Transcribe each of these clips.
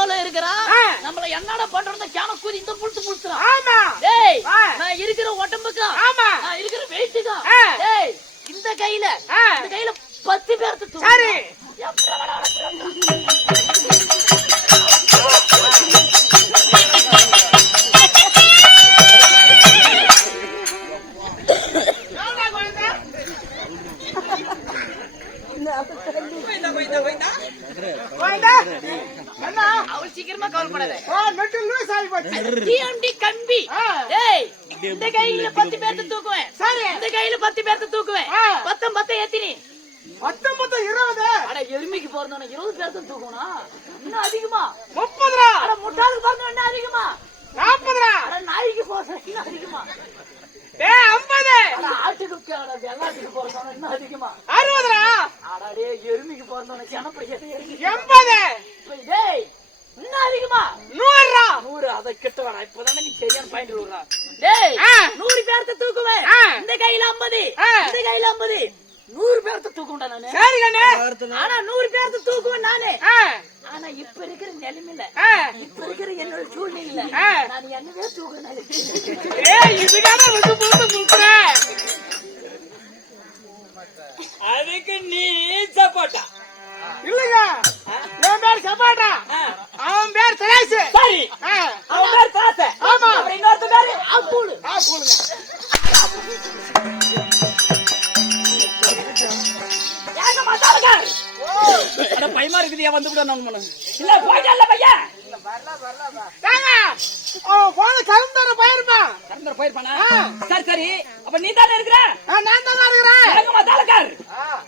போல இருக்கிறான். நம்மள என்னடா பண்றோம்னு கேன கூதி இந்த புடிச்சு புடிச்சுறான். ஆமா டேய், நான் இருக்கிற உடம்புக்கு, ஆமா நான் இருக்கிற வெயிட்டுக்கு, டேய் இந்த கையில 10 பேர்த்து தூக்கு. சரி அவள் சீக்கிரமா கவலைப்படாத. கண்பி இந்த கையில 10 பேர்த்து தூக்குவேன். சரி இந்த கையில 10 பேர்த்து தூக்குவேன். 10 ஏத்தினி 19 20. அட எருமைக்கு போறதுனா 20 பேர்த்து தூக்கணும். இன்னும் அதிகமா 30. அட முட்டாளுக்கு போறதுனா என்ன அதிகமா 40. அட நாய்க்கு போறது இன்னும் அதிகமா 50. அட ஆட்டுக்கு வெள்ளாட்டுக்கு போறதுனா இன்னும் அதிகமா 60. அடடே எருமைக்கு போறதுனா கிணப்படி 80. டேய் இன்னும் அதிகமா 100. அத கிட்ட வேணா. இப்பதானே நீ சரியான பாயிண்ட் விடுறா. டேய் 100 பேர்த்த தூக்குவேன். இந்த கையில 50, இந்த கையில 50, 100 பேர்த்த தூக்குண்டா நானு. சரி கண்ணே. ஆனா 100 பேர்த்த தூக்குவேன் நானே. ஆனா இப்ப இருக்கிற நிலைமையில, இப்ப இருக்கிற என்னோட சூழ்நிலையில நான் என்னவே தூக்குறேன். ஏய் இதுக்காக வந்து தூக்குற. அதுக்கு நீ சப்போட்டா இல்லங்க. என் பேர் சப்பாட்டா, அவன் பேர் திரேஸ். சரி அவன் பேர் திரேஸ். ஆமா இன்னொரு பேரு ஆப்பூல். ஆப்பூலுங்க. ஏங்க மசாலா அட பைமா இருக்குதியா வந்து விட நான் மன இல்ல போய்டல பையா. இல்ல வரல ஏங்க ஓ போன கவுண்டர் போயிருமா. கவுண்டர் போயிருப்பானா. சரி சரி அப்ப நீ தானே இருக்கற. நான் தான் இருக்கறேன். ஏங்க மசாலா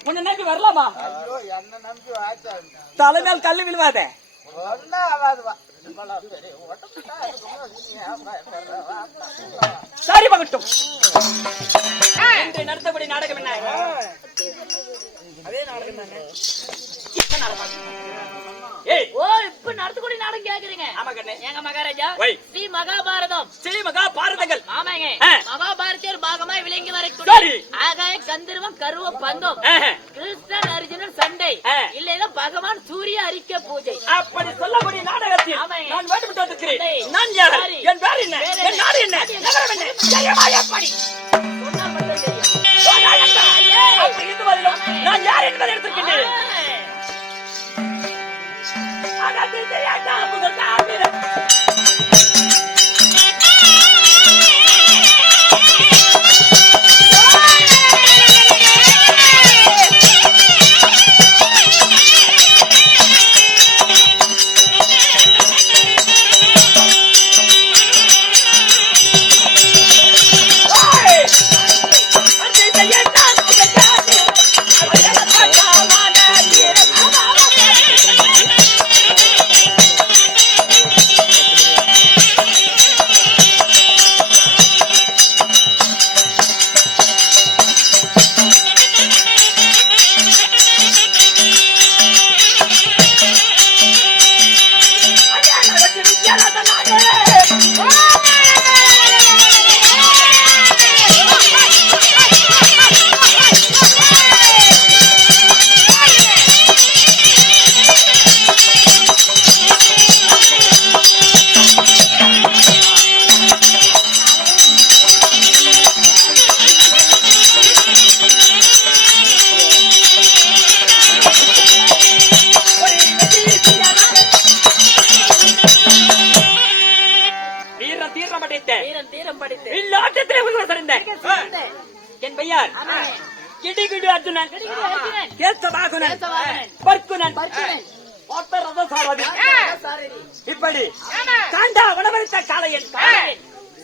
உன்னை நம்பி வரலாமா. ஐயோ என்ன நம்பி வாச்சா தலைமேல் கல்லு விழுவாதே. ஒண்ணா ஆவாது வா. சரி பகட்டும். நடத்தபடி நாடகம் என்ன. அதே நாடகம் தானே. இப்ப நாடகம். ஏய் ஓ இப்ப நடத்தக்கூடிய நாடகம் கேக்குறீங்க. ஆமா கண்ணே. எங்க மகாராஜா ஸ்ரீ மகாபாரதம். ஸ்ரீ மகாபாரதங்கள். ஆமாங்க. மகாபாரதர் பாகமாய் விளங்கி வரக்கூடிய ஆகாய கந்தர்வம் கருவ பந்தம், கிருஷ்ணன் அர்ஜுனன் சண்டை, இல்லைன்னா பகவான் சூரிய அரிக்க பூஜை. அப்படி சொல்லக்கூடிய நாடகத்தில் நான் வேண்டுபட்டு வந்திருக்கிறேன். நான் யார், என் பேர் என்ன, என் நாடு என்ன, நகரம் என்ன, ஜெயமா எப்படி சொன்னா மட்டும் தெரியும். அப்படி இருந்து வரணும் நான் யார் என்பதை எடுத்திருக்கின்றேன். அகத்தில் தெரியாதா முதல் காவிரம். என் பெயர் கிடிகிடு அர்ஜுனன், கேசவாகுனன், பர்க்குனன், இப்படி காண்டா உணவளித்த காலையில்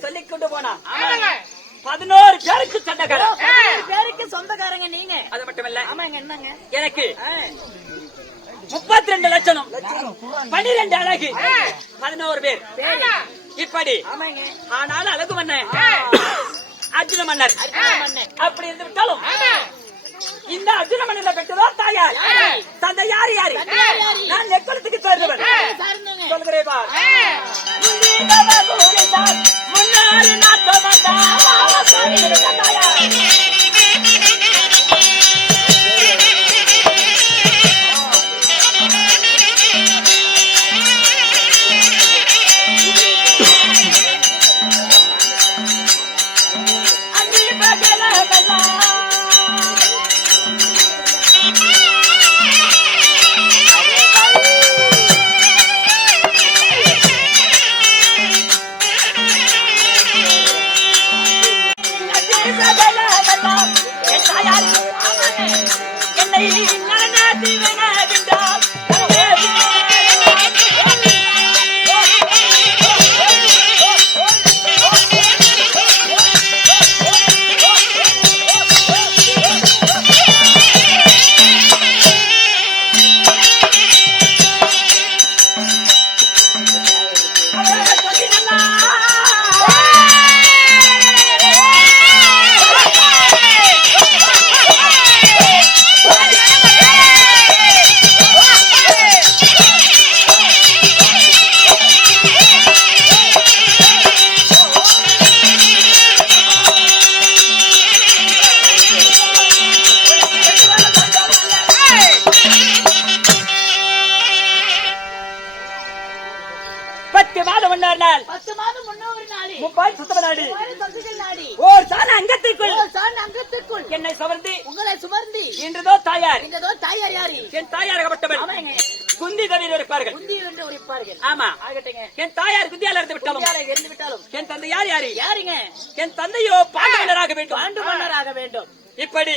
சொல்லிக் கொண்டு போனா 11 பேருக்கு சொந்தக்காரன். பேருக்கு சொந்தக்காரங்க நீங்க. அது மட்டுமல்ல என்னங்க எனக்கு 32 லட்சம், 12 அழகு, 11 பேர் இப்படி. ஆனாலும் அழகு மன்னன் அர்ஜுன மன்னர் அப்படி இருந்து விட்டாலும் இந்த அர்ஜுன மன்னரை பெற்றதோ தாயார் தந்தை யார் யாரு நான் எக்குளத்துக்கு சேர்ந்தவன் சொல்கிறேன். முன்னாடி நாள் 10 மாதம் முன்னொரு நாளி 30 சுத்தம நாடி நாடி ஓர் சாண அங்கத்திற்குள் என்னை சுமர்ந்து உங்களை சுமர்ந்து இன்றதோ தாயார் யாரு என் தாயாராகப்பட்டவள் ஆமாங்க குந்தி தவிர இருப்பார்கள் குந்தி என்று உரைப்பார்கள் ஆமா ஆகட்டுங்க என் தாயார் குந்தியால இருந்து விட்டாலும் இருந்து விட்டாலும் என் தந்தை யாரு யாருங்க என் தந்தையோ பாண்டு மன்னராக வேண்டும் பாண்டு மன்னராக வேண்டும் இப்படி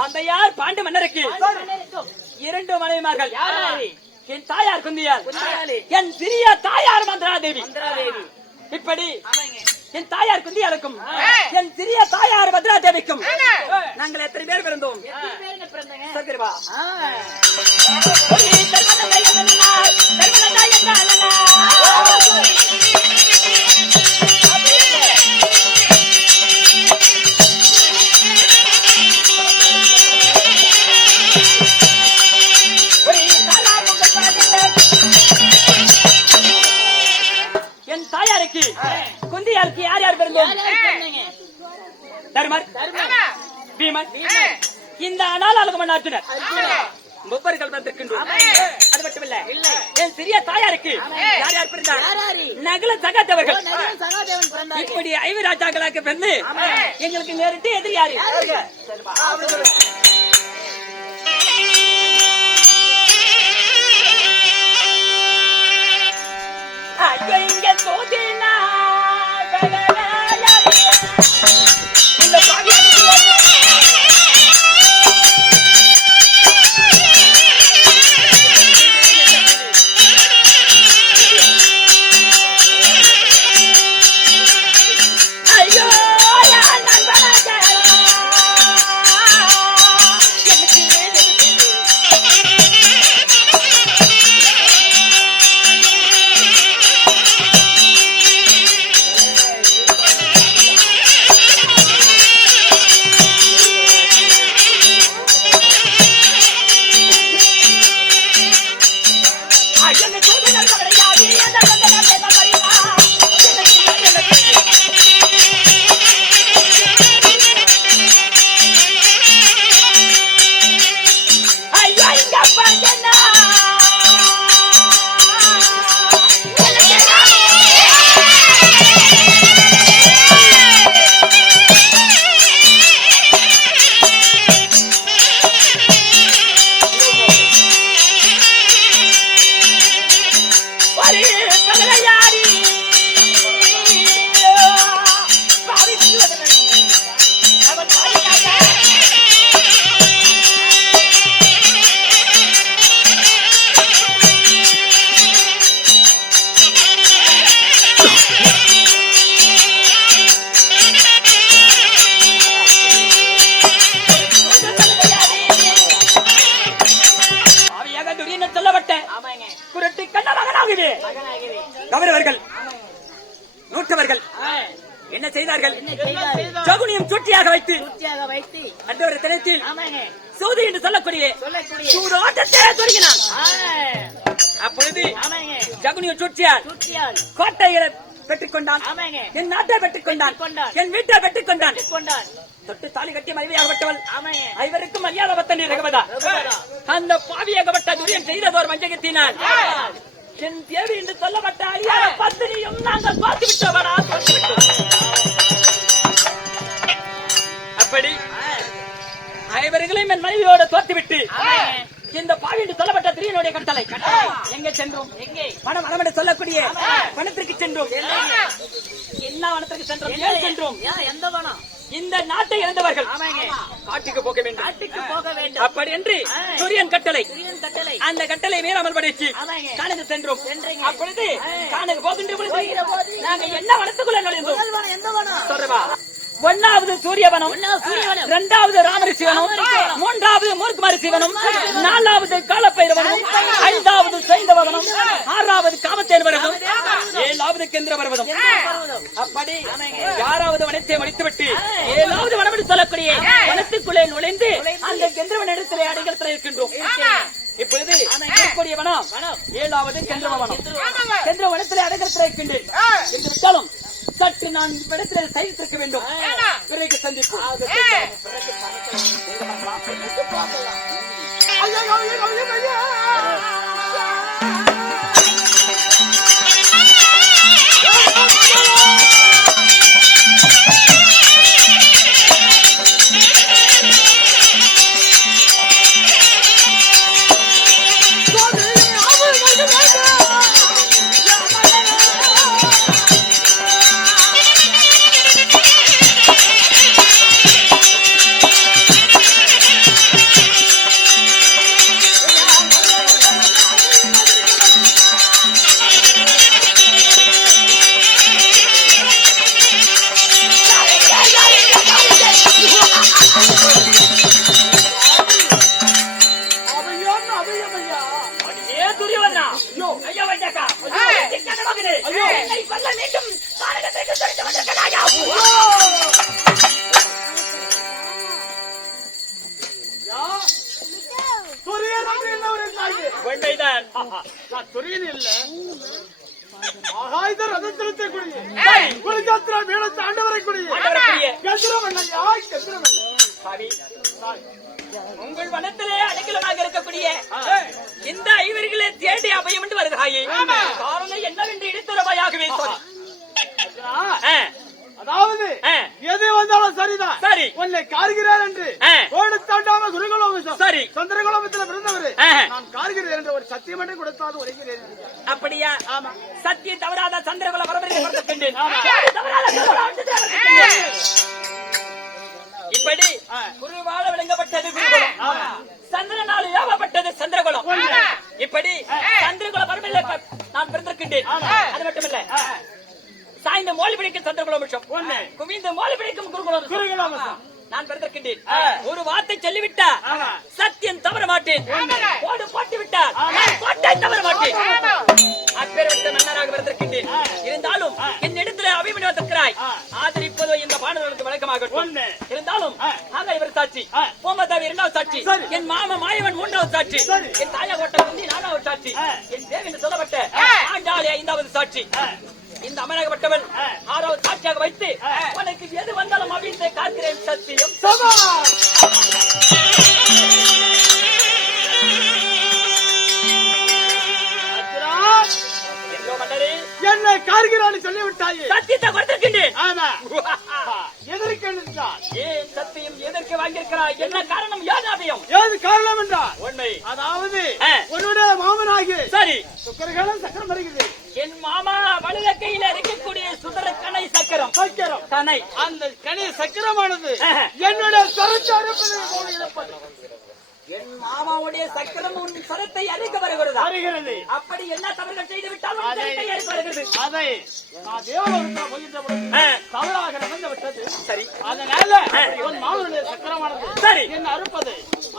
தந்தையார் பாண்டு மன்னருக்கு 2 மனைவிமார்கள் யாரு என் தாயார் குந்தியார் என் சிறிய தாயார் மந்திராதேவி இப்படி என் தாயார் குந்தியாருக்கும் என் சிறிய தாயார் மந்திராதேவிக்கும் நாங்கள் எத்தனை பேர் பிறந்தோம் சத்திரவா என் தாயாருக்கு குந்தியாருக்கு யார் யார் பிறந்தோம் தர்மர் பீமன் இந்த அனால் அழகு ஆற்றினர் முப்பர்கள் பிறந்திருக்கின்றோம் அது மட்டுமில்ல என் சிறிய தாயாருக்கு யார் யார் பிறந்தார் நகல சகாதேவர்கள் இப்படி 5 ராஜாக்களாக பிறந்து எங்களுக்கு நேரிட்டு எதிரி யாரு இங்க சோதினா இந்த கவரவர்கள் நூற்றவர்கள் என்ன செய்தார்கள் ஜகுனியம் சுட்டியாக வைத்து அந்த ஒரு தினத்தில் சூது என்று சொல்லக்கூடிய சூதாட்டத்தை தொடங்கினான். அப்பொழுது ஜகுனியம் சுட்டியால் கோட்டைகளை பெற்றுக் கொண்டான், என் நாட்டை பெற்றுக் கொண்டான், என் வீட்டை பெற்றுக் கொண்டான். தொட்டு தாலி கட்டி மனைவியாகப்பட்டவள் ஐவருக்கும் மரியாதை ரகவதா அந்த பாவியாகப்பட்ட துரியன் செய்ததோர் வஞ்சகத்தினால் என் தேவி என்று சொல்லப்பட்ட ஐயார பத்தினியும் நாங்கள் பார்த்து விட்டோம். அப்படி ஐவர்களையும் என் மனைவியோட தோற்றுவிட்டு இந்த பாவி என்று சொல்லப்பட்ட திரியனுடைய கட்டளை எங்கே சென்றோம்? பணம் வனம் என்று சொல்லக்கூடிய வனத்திற்கு சென்றோம். என்ன வனத்திற்கு சென்றோம்? ஏன் சென்றோம்? எந்த வனம்? இந்த நாட்டை இழந்தவர்கள் காட்டுக்கு போக வேண்டும். அப்படி என்று சூரியன் கட்டளை, அந்த கட்டளை மீறாமல் படைச்சு காணது சென்றோம். அப்பொழுது காணது போகின்ற பொழுது நாங்கள் என்ன வனத்துக்குள்ள நுழைந்தோம் சொல்றவா? 1வது சூரியவனம், 2வது ராமரிசிவனம், 3வது மூர்க்குமாரி சிவனம், 4வது காலப்பைரவனம், 5வது சைந்தவனம், 6வது காமத்தேர்வனம், 7வது கேந்திர பர்வதம். அப்படி 6வது வனத்தை முடித்துவிட்டு 7வது வனம் என்று சொல்லக்கூடிய வனத்துக்குள்ளே நுழைந்து அந்த கேந்திரவன இடத்திலே அடைகளத்தில் இருக்கின்றோம். இப்பொழுது கூடிய வனம் 7வது கேந்திரவனம். கேந்திர வனத்திலே அடைகளத்தில் இருக்கின்றேன் என்று விட்டாலும் சற்று நான் இடத்தில் சைத்திருக்க வேண்டும். பிறகு சந்திப்போம். வரல மீண்டும் கானகத்திற்கு சென்று வந்திருக்கிறாயா? உண்மைதான். நான் துரியன் இல்ல ஆகாயுத ரதத்திரத்தை கூடிய சரி. குலஜாத்திரா மேளத்தை ஆண்டவரை கூடிய ஆண்டவருக்குரிய. கதிரவண்ணையா கதிரவண்ணை சாமி, உங்கள் வனத்திலே அடைக்கலமாக இருக்கக்கூடிய இந்த ஐவர்களே தேடி அபயம் என்று வருகிறாயே, காரணம் என்னவென்று இடித்துறவையாகவே சொல். அதாவது எது வந்தாலும் சரிதான். சரி. உன்னை கார்கிறேன் என்று கோடு தாண்டாம குருகுலோகம் சரி. சந்திரகுலோகத்தில் பிறந்தவர் நான் கார்கிறேன் என்ற ஒரு சத்தியம் என்று கொடுத்தாது உரைக்கிறேன். அப்படியா? ஆமா. சத்தியம் தவறாத சந்திரகுல பரம்பரையை கொடுத்திருக்கின்றேன். இப்படி குருவால விளங்கப்பட்டது குருகுலம், சந்திரனால் ஏவப்பட்டது சந்திரகுலம். இப்படி சந்திரகுல பரம்பரையில நான் பிறந்திருக்கின்றேன். அது மட்டுமல்ல, சாய்ந்த மோலி பிடிக்கும் சந்திரகுலம் விஷம், குவிந்த மோலி பிடிக்கும் குருகுலம் நான் பிறந்திருக்கின்றேன். ஒரு வார்த்தை சொல்லிவிட்டா சத்தியம் தவற மாட்டேன், போடு போட்டு விட்டார் கோட்டை தவற மாட்டேன். அப்பேற்பட்ட மன்னராக பிறந்திருக்கின்றேன். இருந்தாலும் என் இடத்துல அபிமன்யு வந்திருக்கிறாய், ஆதரிப்பதோ இந்த பாண்டவர்களுக்கு வழக்கமாகட்டும். இருந்தாலும் ஆக இவர் சாட்சி, பூமதாவி இரண்டாவது சாட்சி, என் மாமா மாயவன் மூன்றாவது சாட்சி, என் தாயா கோட்டை வந்து நாலாவது சாட்சி, என் தேவி என்று சொல்லப்பட்ட ஆண்டாளி ஐந்தாவது சாட்சி. இந்த அமராகப்பட்டவன் ஆறாவது சாட்சியாக வைத்து உனக்கு எது வந்தாலும் அபித்தை காக்கிறேன். சத்தியம் என்னை கார்கிறான்னு சொல்லிவிட்டாயே, சத்தியத்தை கொடுத்திருக்கின்றேன். ஆமா. எதற்கு என்றால் ஏன் சத்தியம் எதற்கு வாங்கியிருக்கிறாய்? என்ன காரணம்? ஏன் அபியம்? ஏது காரணம் என்றால் உண்மை. அதாவது உன்னுடைய மாமனாகி சரி, சுக்கரகாலம் சக்கரம் வருகிறது. என் மாமா வலது கையில இருக்கக்கூடிய சுதர கணை சக்கரம் கணை, அந்த கனி சக்கரமானது என்னுடைய சரத்தை அறுப்பதை போல இருப்பது. என் மாமாவுடைய சக்கரம் உன் சரத்தை அறுக்க வருகிறதா? வருகிறது. அப்படி என்ன தவறுகள் செய்து விட்டால் உன் சரத்தை அறுக்க வருகிறது. அதை நான் தேவலோகத்தில் போகின்ற பொழுது தவறாக நடந்து விட்டது. சரி, அதனால உன் மாமனுடைய சக்கரமானது சரி என்ன அறுப்பது,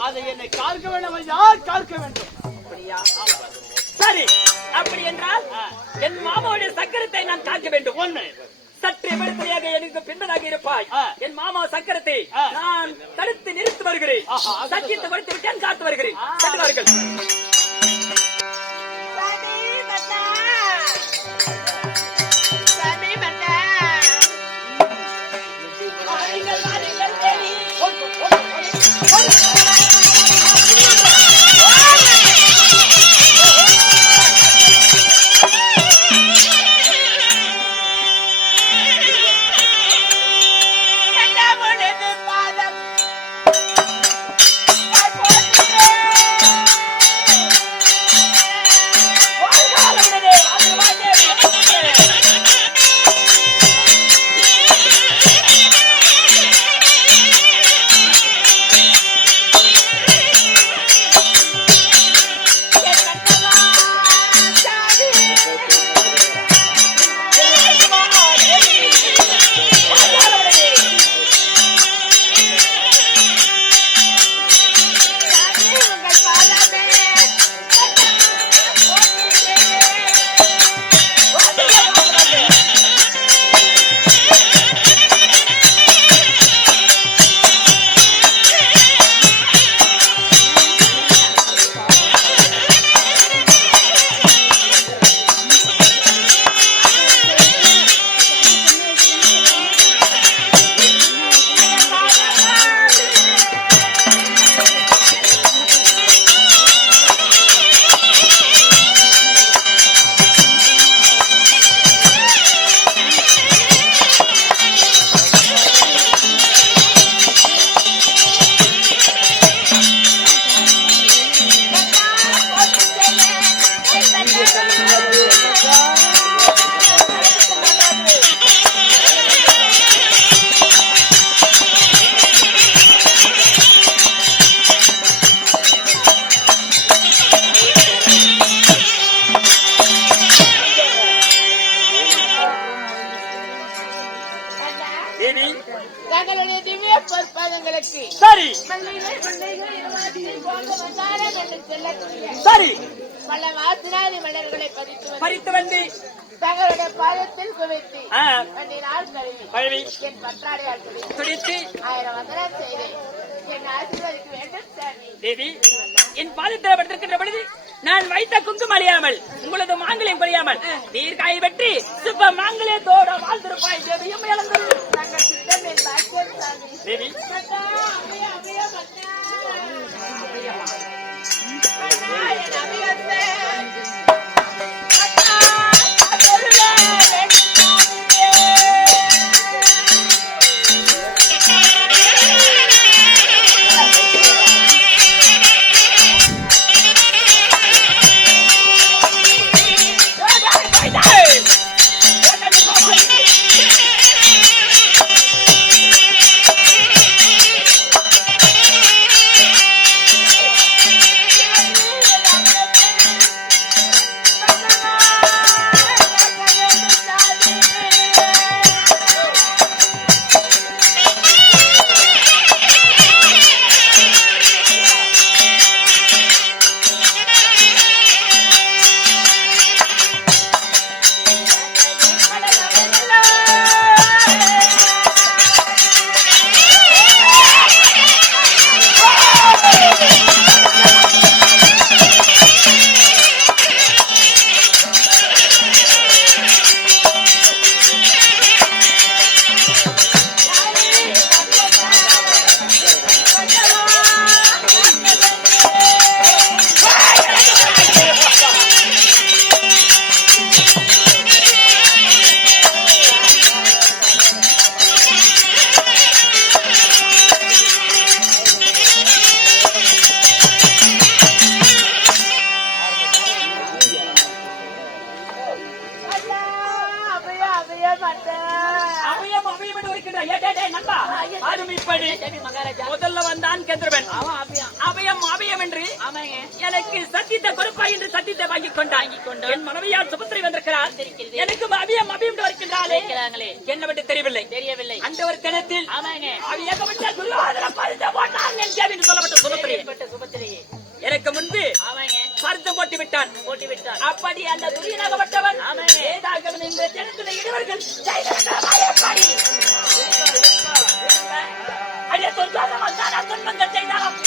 அதை என்னை காக்க வேண்டும். யார் காக்க வேண்டும்? அப்படியா? சரி, அப்படி என்றால் என் மாமாவுடைய சக்கரத்தை நான் காக்க வேண்டும். ஒண்ணு சற்று விடுதலையாக எனக்கு பின்னதாக இருப்பாய். என் மாமா சக்கரத்தை நான் தடுத்து நிறுத்தி வருகிறேன். சத்தியத்தை கொடுத்து விட்டேன், காத்து வருகிறேன். செல்வார்கள். சரி பல வாசனாதி மலர்களை பறித்து வந்து தங்களுடைய பாதத்தில் குவித்து ஆ, நாள் கழுவி என் பற்றாடையால் துடித்து 1000 வந்தனம் செய்தேன். என் ஆசீர்வதிக்க வேண்டும் சாமி. தேவி என் பாதத்தில் படுத்திருக்கின்ற பொழுது நான் வைத்த குங்குமம் அழியாமல் உங்களது மாங்கல்யம் குறையாமல் நீர்காயில் வெற்றி சுப்ப மாங்கல்யத்தோட வாழ்ந்திருப்பாய் தேவியும் இழந்தது தங்கள் சித்தம் என் பாக்கியம் சாமி. தேவி மன்னா, அம்மையா, அம்மையா, மன்னா. மன்னா, என் அபியத்தை. மன்னா, அருளே வேண்டும் சாமியே. முதல்ல வந்தான் கெந்திரவன் அபயம் அபயம் என்று எனக்கு சத்தியத்தை கொடுப்பாய் என்று சத்தியத்தை வாங்கிக் கொண்டான் என் மனைவியால் சுபத்திரை வந்திருக்கிறார் எனக்கு அபயம் அபயம் வருகின்றாலே என்ன விட்டு தெரியவில்லை அந்த ஒரு தினத்தில் அவையகப்பட்ட துரியோதன பரிசு போட்டான் என்று சொல்லப்பட்ட சுபத்திரை எனக்கு முன்பு பரிசு போட்டு விட்டான் அப்படி அந்த துரியனாகப்பட்டவன் ஏதாகவன் இந்த ஜனத்துடைய இடுவர்கள் அடிய சொல்லாத வந்தான துன்பங்கள் செய்தாலும்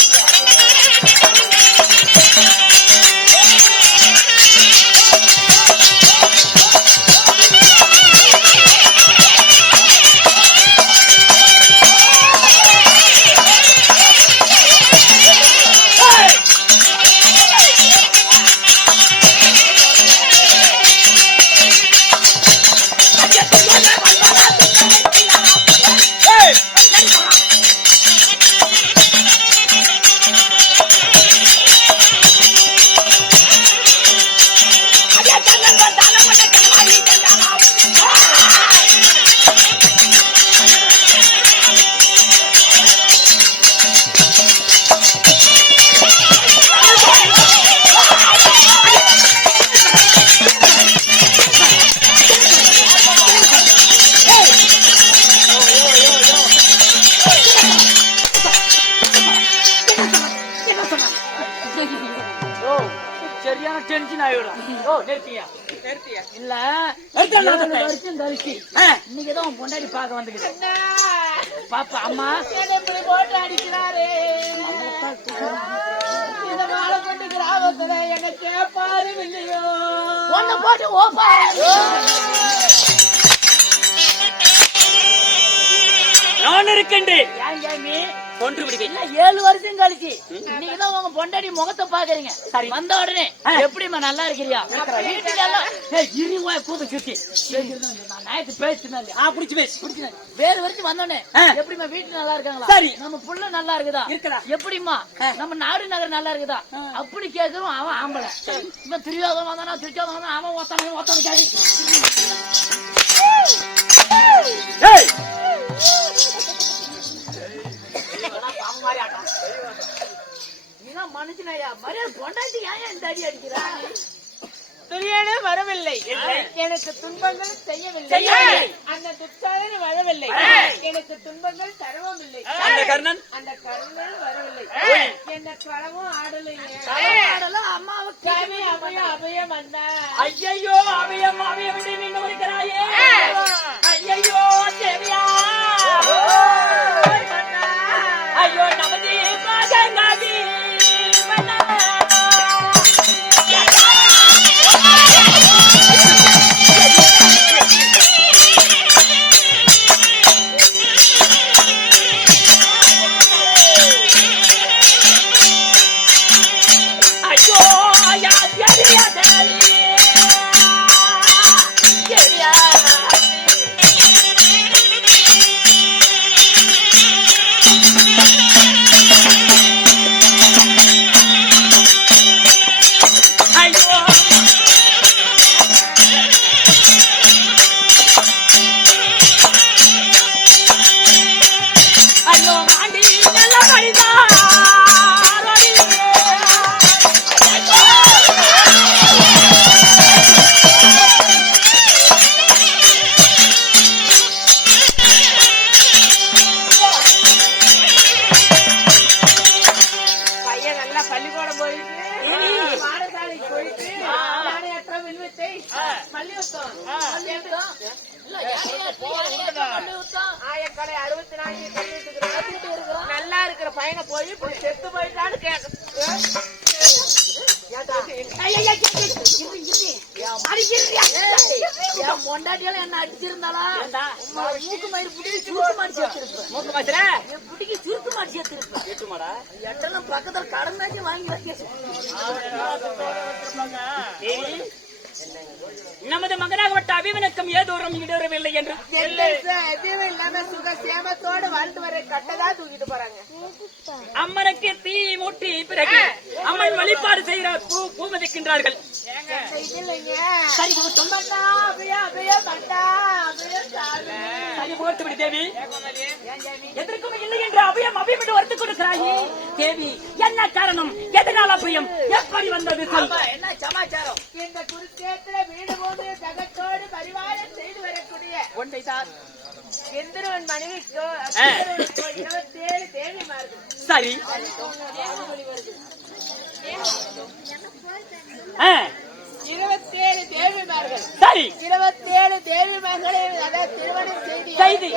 சரியான டென்ஷன் ஆயிடும் இல்ல இன்னைக்குதான் உன் பொண்டாடி பார்க்க வந்துக்கிட்டு பாப்பா அம்மா போட்டு அடிக்கிறாரே இந்த மாலை கொண்டு கிராமத்துல என்ன கேப்பாரு இல்லையோ ஒண்ணு போட்டு ஓப்பா நான் இருக்கின்றேன் கொன்று விடுவேன் 7 வருஷம் கழிச்சு இன்னைக்குதான் உங்க பொண்டாடி முகத்தை பாக்குறீங்க வந்த உடனே எப்படிமா நல்லா இருக்கிறியா வீட்டுல எல்லாம் கூத்த சுத்தி நான் நாயத்து பேசுனேன் வேறு வரைக்கும் வந்தோடனே எப்படிமா வீட்டுல நல்லா இருக்காங்களா சரி நம்ம புள்ள நல்லா இருக்குதா எப்படிமா நம்ம நாடு நகர் நல்லா இருக்குதா அப்படி கேட்கிறோம் அவன் ஆம்பளை இவன் துரியோதம் வந்தானா துரியோதம் வந்தா அவன் ஒத்தனை கேடி மனுஷனையா மரியாதை பொண்டாட்டி ஏன் இந்த அடி அடிக்கிறா துரியனே வரவில்லை, இல்லை. எனக்கு துன்பங்கள் செய்யவில்லை, செய்யவில்லை. அந்த துச்சாதனை வரவில்லை, எனக்கு துன்பங்கள் தரவும் இல்லை, அந்த கர்ணன் அந்த கருணன் வரவில்லை, என்ன களவும் ஆடலையே, அம்மாவுக்கு அபயம் அபயம் அண்ணா, ஐயையோ அபயம் அபயம் விட்டு மீண்டும் இருக்கிறாயே ஐயையோ தேவியா ஐயோ நமதி மகனாதி மன்னா ஆயக்கடை 64 நல்லா இருக்கிற பையனை போய் இப்படி செத்து போயிட்டான்னு பொண்டாட்டியால என்ன அடிச்சிருந்தாளா மூக்கு மயிறு பிடிச்சி சுருக்கு மாடி சேர்த்திருப்பேன். மூக்கு மாத்திர பிடிக்க சுருக்கு மாடி சேர்த்திருப்பேன். கேட்டுமாடா எட்டெல்லாம் பக்கத்துல கடன் தாண்டி வாங்கி வைக்க நமது மகனாகப்பட்ட அபிமனுக்கும் ஏதோறும் இடவரவில்லை என்று எதுவும் இல்லாம சுக சேமத்தோடு வாழ்ந்து வர கட்டதான் தூக்கிட்டு போறாங்க. அம்மனுக்கு தீ மூட்டி பிறகு அம்மன் வழிபாடு செய்கிற பூமதிக்கின்றார்கள். சரி போட்டும் சரி போட்டு விடு தேவி, எதற்கும் இல்லை என்று அபயம் அபிமிட்டு வருத்து கொடுக்கிறாயே தேவி. என்ன காரணம்? எதனால் அபயம்? எப்படி வந்தது? என்ன சமாச்சாரம்? இந்த குருக்கேத்திர வீடு போது தகத்தோடு பரிவாரம் செய்து வரக்கூடிய ஒன்றைதான் எந்திரவன் மனைவிக்கோ 27 தேவிமார்கள். சரி 27 தேவிமார்கள். சரி 27 தேவிமார்களை திருமணம் செய்து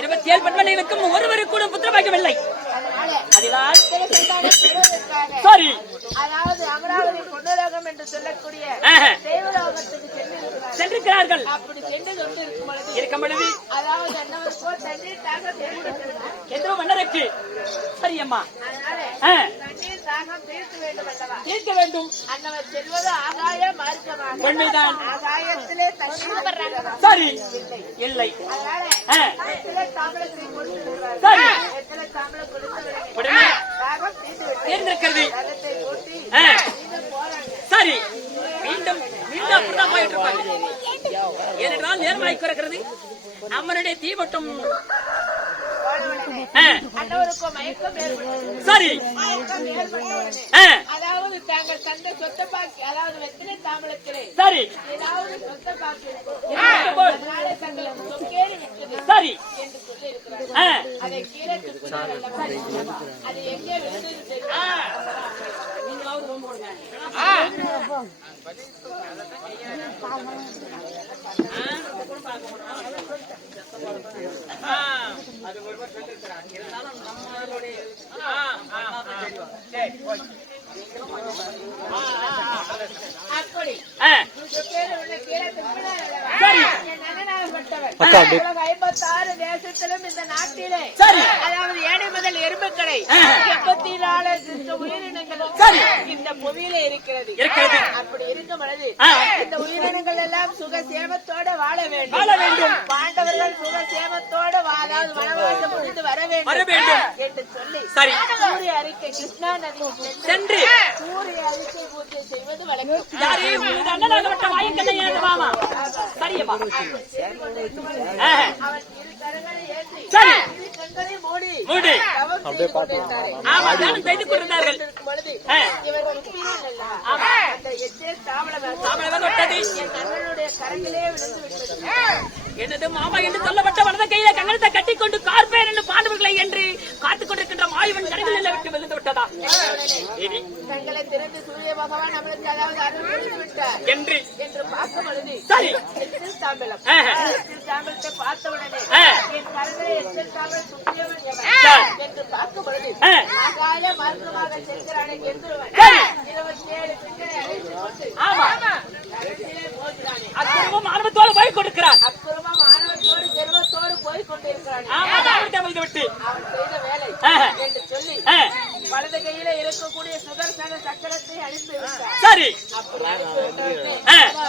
27 பெண்மணிகளுக்கும் ஒருவருக்கு கூட புத்திரபாக்கியமில்லை. அதனால் சரி அதாவது அமராவதி பொன்னுலோகம் என்று சொல்லக்கூடிய தேவலோகத்துக்கு சென்றிருக்கிறார்கள். அப்படி சென்று கொண்டு இருக்கும் பொழுது அதாவது அன்னவருக்கோ தண்ணீர் தாகம் எந்தோ மன்னருக்கு சரி அம்மா அதனால தண்ணீர் தாகம் தீர்க்க வேண்டும் அல்லவா? தீர்க்க வேண்டும். அன்னவர் செல்வது ஆகாய மார்க்கமாக. உண்மைதான். ஆகாயத்திலே தண்ணீர் வர்றாங்க. சரி இல்லை. அதனால எத்தனை தாம்பளத்தை கொடுத்து விடுவார்கள். சரி எத்தனை தாம்பளம் கொடுத்து உடனே தாகம் தீர்ந்து விட்டு தேர்ந்தெடுக்கிறது. தகத்தை போட்டு போறாங்க. சரி மீண்டும் மீண்டும் அப்படிதான் போயிட்டு இருப்பாங்க. ஏனென்றால் நேர்மலை குறைக்கிறது. அம்மனுடைய தீ மட்டும் அன்னவருக்கும் மயக்கம் ஏற்பட்டது. சரி மயக்கம் ஏற்பட்ட உடனே அதாவது தாங்கள் தந்த சொத்த பாக்கி அதாவது வெத்திலை தாம்பளத்திலே சரி ஏதாவது சொத்த பாக்கி அதனால தங்களுக்கு சொக்கேறி விட்டது சரி என்று சொல்லி இருக்கிறார். அதை கீழே துப்புனார் அல்லவா? அது எங்கே விழுந்தது தெரியுமா? நீங்களாவது ரொம்ப கொடுங்க. அது ஒருவர் சொல்லிருக்கிறார். இருந்தாலும் நம்மளுடைய அப்படி சொக்கேறி விழுந்த கீழே துப்புனார் அல்லவா? சரி என் அண்ணனாகப்பட்டவர் உலக 56 தேசத்திலும் இந்த நாட்டிலே சரி அதாவது ஏழை முதல் எறும்புக்கடை 74 உயிரினங்களும் இந்த புவியில இருக்கிறது. அப்படி இருக்கும் பொழுது இந்த உயிரினங்கள் எல்லாம் சுக சேமத்தோட வாழ வேண்டும். பாண்டவர்கள் சுக சேமத்தோட அதாவது வனவாசம் முடிந்து வர வேண்டும் என்று சொல்லி சூரிய அறிக்கை கிருஷ்ணா நதி சென்று சூரிய அறிக்கை பூஜை செய்வது வழக்கம். சரியம்மா அவன் இரு கரங்களை ஏற்றி இரு கண்களை மூடி தவம் செய்து கொண்டிருந்தார்கள். செய்து கொண்டிருந்தார்கள். இருக்கும் பொழுது இவர் அந்த எச்சரிக்கை அது மாமா என்று சொல்லப்பட்ட வலது கையில கங்கணத்தை கட்டிக்கொண்டு கார்பேர் என்று பாண்டவர்களை என்று காத்துக் கொண்டிருக்கின்ற மாயவன் கரைகளில் விட்டு விழுந்து விட்டதா தங்களை திறந்து சூரிய பகவான் நம்மளுக்கு அதாவது அருள் புரிந்து விட்டார் என்று பார்க்கும் பொழுது சரி எச்சில் தாம்பலம் தாம்பலத்தை பார்த்த உடனே என் கரங்களை எச்சில் தாம்பலம் சுற்றியவன் எவன் என்று பார்க்கும் பொழுது ஆகாய மார்க்கமாக செல்கிறானே கெந்துருவன் 27 பெண்களை அழைத்துக் கொண்டு ஆமா கடைசியிலே போகிறானே அப்புறமும் ஆணவத்தோடு போய் கொடுக்கிறான் அப்புறமா மாணவத்தோடு கர்வத்தோடு போய் கொண்டிருக்கிறான் ஆமா தாமத்தை வைத்து விட்டு அவன் செய்த வேலை என்று சொல்லி வலது கையில இருக்கக்கூடிய சுதர்சன சக்கரத்தை அனுப்பி விட்டார் சரி அப்படி அனுப்பி விட்டோடனே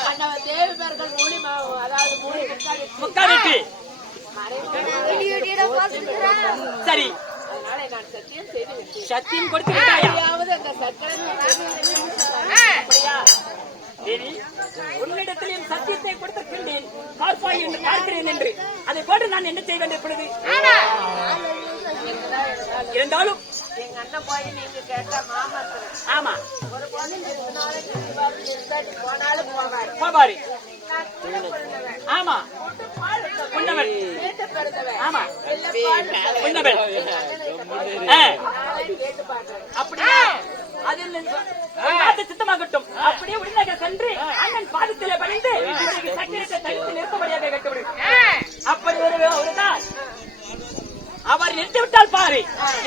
அண்ணவன் தேவர்கள் மூலி அதாவது மூலி முக்காவிட்டு சரி அதனால நான் சத்தியம் செய்து விட்டேன் சத்தியம் கொடுத்து விட்டாயா யாவது அந்த சக்கரத்தை அப்படியா தேவி உன்னிடத்தில் என் சத்தியத்தை கொடுத்திருக்கின்றேன் பார்ப்பாய் என்று பார்க்கிறேன் என்று அதை போட்டு நான் என்ன செய்ய வேண்டும் இப்பொழுது இருந்தாலும் எங்க அண்ணன் போய் நீங்க கேட்டா மாமாத்திரம் ஆமா ஒரு பொண்ணு போனாலும் போவாரு பாபாரி நான் கூட பிறந்தவன். ஆமா கூட்டு பால் விட்டவன். உண்ணவன். கேட்டு பிறந்தவன். ஆமா வெள்ளை பால் விட்டவன். உண்ணவன். எங்க அண்ணனை இந்த பால் நானே கேட்டு பார்க்கிறேன். அப்படியா அதில் காத்து சித்தமாகட்டும் அப்படியே உடனே சென்று அண்ணன் பாதத்திலே பணிந்து சக்கரத்தை தடுத்து நிறுத்தபடியாக கட்டுவிடு அப்படி ஒருதான் அவர் நிறுத்தி விட்டால் பாரு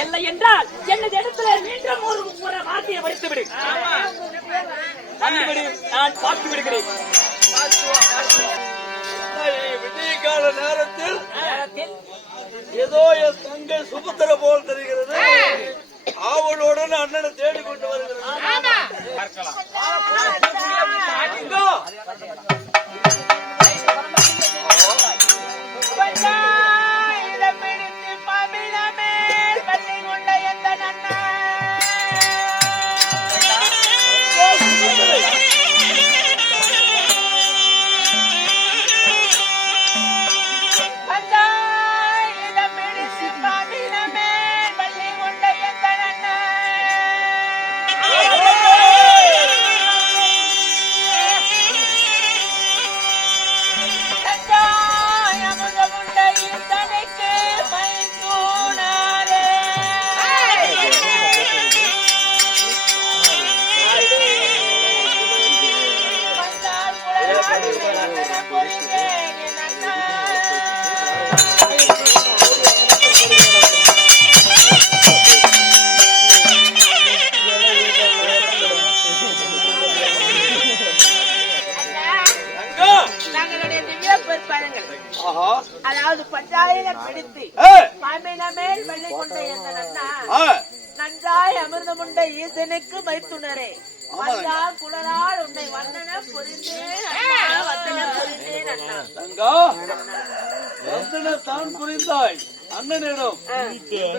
இல்லை என்றால் எனது இடத்துல மீண்டும் ஒரு வார்த்தையை படித்து விடு வந்துவிடு நான் பார்த்து விடுகிறேன் விஜயகால நேரத்தில் ஏதோ என் தங்கை சுபத்திர போல் தெரிகிறது ஆவலுடன் அண்ணனை தேடிக்கொண்டு வருகிறது அதாவது பட்டாயில பிடித்து பாம்பின மேல் வெள்ளி கொண்ட எந்த நன்னா நன்றாய் அமிர்தமுண்ட ஈசனுக்கு மைத்துணரே வந்தா குழலால் உன்னை வந்தன புரிந்தேன் அண்ணா வந்தன புரிந்தேன் அண்ணா வந்தன தான் புரிந்தாய் அண்ணனிடம்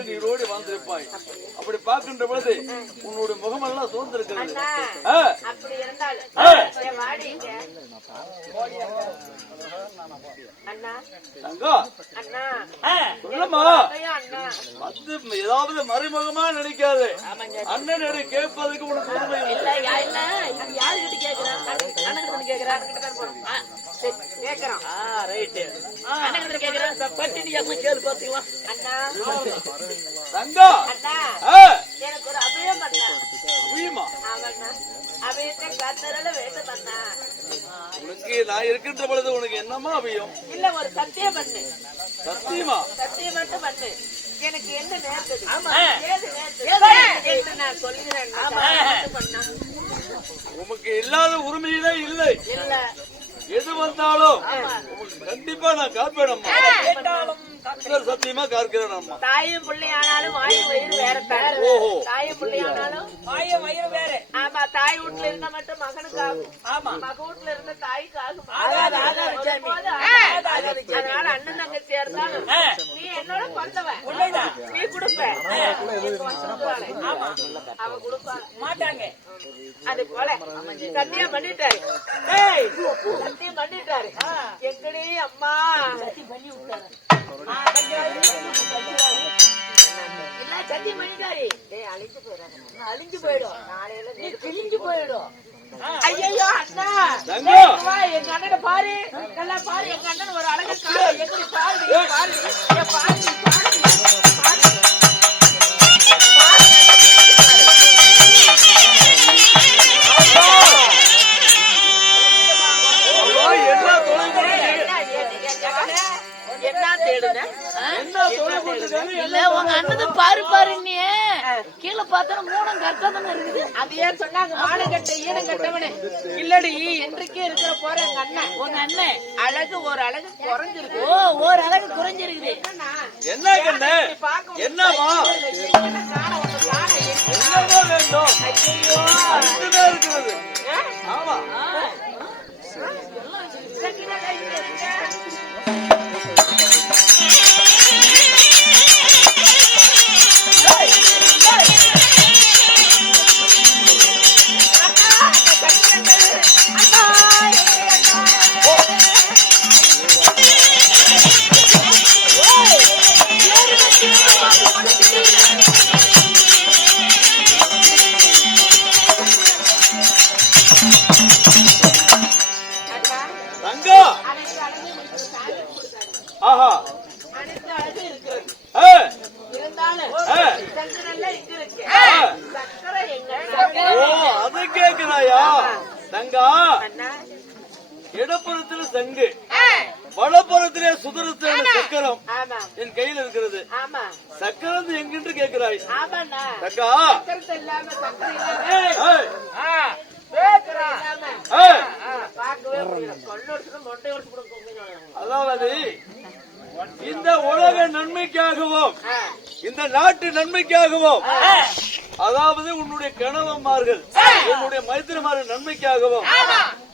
நீரோடு வந்திருப்பாய் அப்படி பார்க்கின்ற பொழுது உன்னுடைய முகமெல்லாம் சோர்ந்திருக்கிறது அப்படி இருந்தாலும் வாடிங்க அண்ணா அண்ணா சொல்லமா வந்து ஏதாவது மறைமுகமா நினைக்காது அண்ணன் கேட்பதுக்கு உனக்கு உரிமை இல்ல யாருக்கிட்ட கேக்குறான் அண்ணன் கேக்குறான் கேக்குறான் ரைட்டு அண்ணன் கேக்குறான் பட்டினி கேள்வி பாத்துக்கலாம் அண்ணா தங்கா அண்ணா எனக்கு ஒரு அபயம் பண்ணா அபியமா ஆமாண்ணா அபயத்தை காத்தரல வேண்டும் அண்ணா உனக்கு நான் இருக்கின்ற பொழுது உனக்கு என்னமா அபியம் இல்ல ஒரு சத்தியம் பண்ணு சத்தியமா சத்தியம் மட்டும் பண்ணு எனக்கு என்ன நேர்ந்தது ஏது நேர்ந்தது என்று நான் சொல்கிறேன் பண்ணா உனக்கு இல்லாத உரிமையிலே இல்லை இல்ல எது வந்தாலும் கண்டிப்பா நான் காப்பேனம்மா சத்தியமா காக்கிறேன் அம்மா தாயும் பிள்ளையானாலும் வாயு வயிறு வேற ஓஹோ தாயும் பிள்ளையானாலும் வாய வயிறு வேற ஆமா தாய் வீட்டுல இருந்தா மட்டும் மகனுக்கு ஆகும் ஆமா மக வீட்டுல இருந்த தாய்க்கு ஆகும் ஆகாது அதனால அண்ணன் தங்கச்சி இருந்தாலும் நீ என்னோட பிறந்தவன் உண்மைதான் நீ கொடுப்ப ஆமா அவ கொடுப்பா மாட்டாங்க அது போல சத்தியம் பண்ணிட்டாரு சத்தியம் பண்ணிட்டாரு எங்கடி அம்மா பண்ணி விட்டாரு சத்தியம் பண்ணிட்டாரு அழிஞ்சு போயிடும் நாளையில நீ கிழிஞ்சு போயிடும் ஐயோ அண்ணா தங்கம். வா, எங்க அண்ணனை பாரு நல்லா பாரு எங்க அண்ணன் ஒரு அழகு காலை எப்படி பாரு நீ பாரு ஏன் பாரு நீ பாரு நீ பாரு என்ன தொலை என்ன தேடுன இல்ல உங்க அண்ணது பாரு பாரு நீ கீழே பார்த்தா மூணம் கரெக்டா தானே இருக்குது. அது ஏன் சொன்னாங்க மானங்கட்ட ஈனங்கட்டவனே இல்லடி என்றைக்கே இருக்கிற போற எங்க அண்ணன் உங்க அண்ணன் அழகு ஒரு அழகு குறைஞ்சிருக்கு ஓ ஒரு அழகு குறைஞ்சிருக்குது. என்ன கண்ணு என்னமா என்னமா வேண்டும் அதுதான் இருக்கிறது. ஆமா தங்கம். ஆஹா அனைத்து அழகு இருக்கிறது ஏ, இருந்தாலும் ஏ. சந்திரன்ல இங்க இருக்கு ஆ. சக்கரை எங்க ஓ அது கேக்குறாயா தங்கா? அண்ணா இடப்புறத்துல சங்கு வலப்புறத்திலே சுதரத்தான சக்கரம் ஆமா என் கையில் இருக்கிறது. ஆமா சக்கரம் எங்கென்று கேட்கிறாய் ஆமாண்ணா தங்கா? சக்கரத்தை இல்லாம சக்கரை இல்லாம ஏய், சக்கரை இல்லாம ஏய். பார்க்கவே முடியல கொள்ளை எடுத்துட்டு மொட்டை எடுத்துட்டு அதாவது இந்த உலக நன்மைக்காகவும் இந்த நாட்டு நன்மைக்காகவும் அதாவது உன்னுடைய கணவன்மார்கள் உன்னுடைய மைத்திரமார்கள் நன்மைக்காகவும்